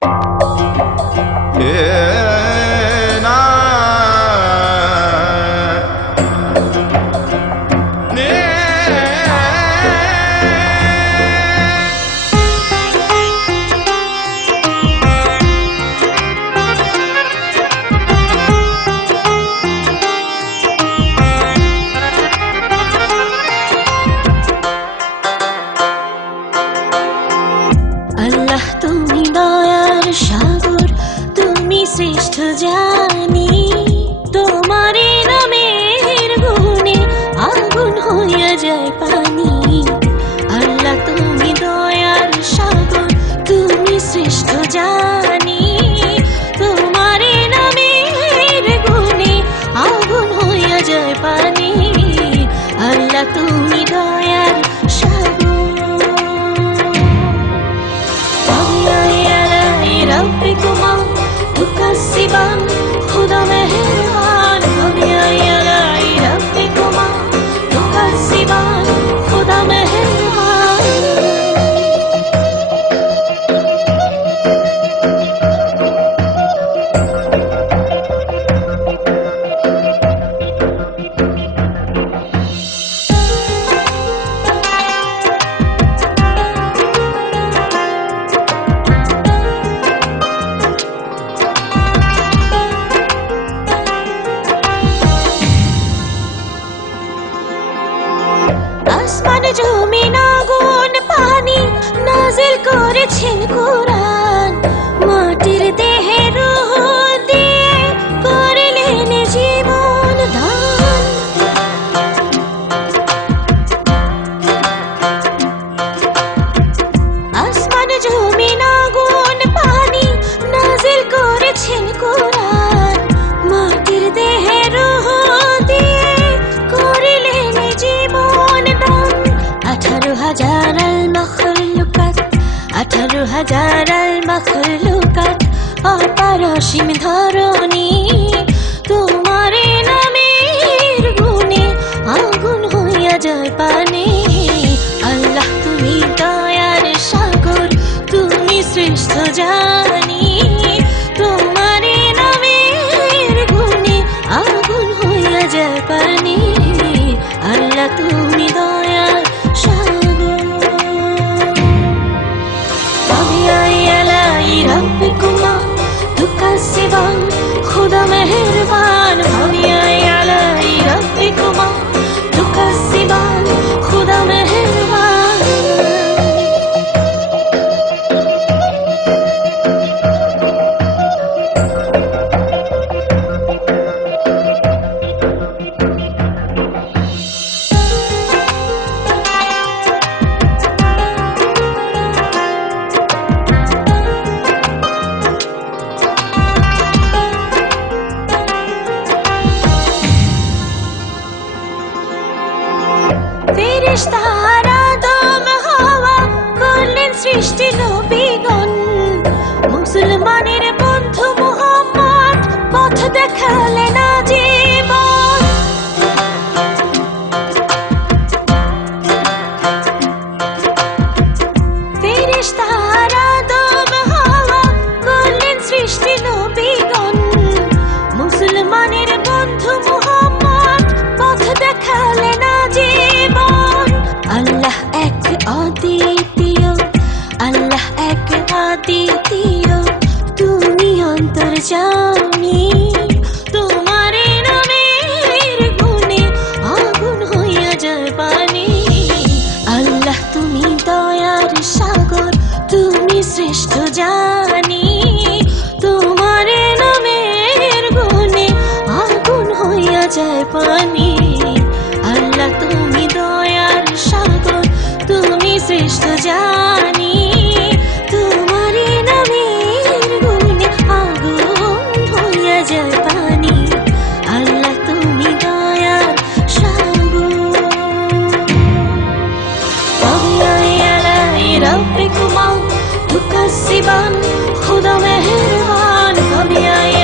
আল্লাহ তুমি দয়ার সাগর, তুমি শ্রেষ্ঠ জানি। তোমারই নামের গুণে আগুন হইয়া যায় পানি। আল্লাহ তুমি দয়ার সাগর, তুমি শ্রেষ্ঠ জানি। তোমারই নামের গুণে আগুন হইয়া যায় পানি। আল্লাহ তুমি দয়ার সাগর। ربكما تكذبا خدا مهربان فبأي ربكما تكذبا خدا مهربان আসমান জমিন আগুন পানি নাজিল করেছেন কোরআন। মাটির দেহে রূহ দিয়ে করলেন জীবন দান। আসমান জমিন আগুন পানি নাজিল করেছেন কোরআন। মাটির দেহে রূহ দিয়ে করলেন জীবন দান। 18,000 المخلوقات 18,000 المخلوقات অপারসীম ধরণী। তোমার নামের গুণে আগুন হইয়া যায় পানি। আল্লাহ তুমি দয়ার সাগর, তুমি শ্রেষ্ঠ জানি। তোমার নামের গুণে আগুন হইয়া যায় পানি। আল্লাহ তুমি দয়ার সাগর। فبأي ربكما تكذبان خدا مهربان فبأي ربكما تكذبان خدا مهربان ফেরেশতারা আদম হাওয়া করলেন সৃষ্টি নবীগণ। মুসলমানের বন্ধু মুহাম্মদ পথ দেখালেন আজীবন। ফেরেশতারা আদম হাওয়া করলেন সৃষ্টি নবীগণ। মুসলমানের বন্ধু মুহাম্মদ পথ দেখালেন আজীবন। আল্লাহ এক অদ্বিতীয়, আল্লাহ এক অদ্বিতীয়, তুমি অন্তর্যামী। তোমার নামের গুণে আগুন হইয়া যায় পানি। আল্লাহ তুমি দয়ার সাগর, তুমি শ্রেষ্ঠ জানি। তোমার নামের গুণে আগুন হইয়া যায় পানি। আল্লাহ তুমি দয়ার সাগর, তুমি শ্রেষ্ঠ জানি। তোমার নামের গুণে আগুন হইয়া যায় পানি। আল্লাহ তুমি দয়ার সাগর। فبأي ربكما تكذبان خدا مهربان فبأي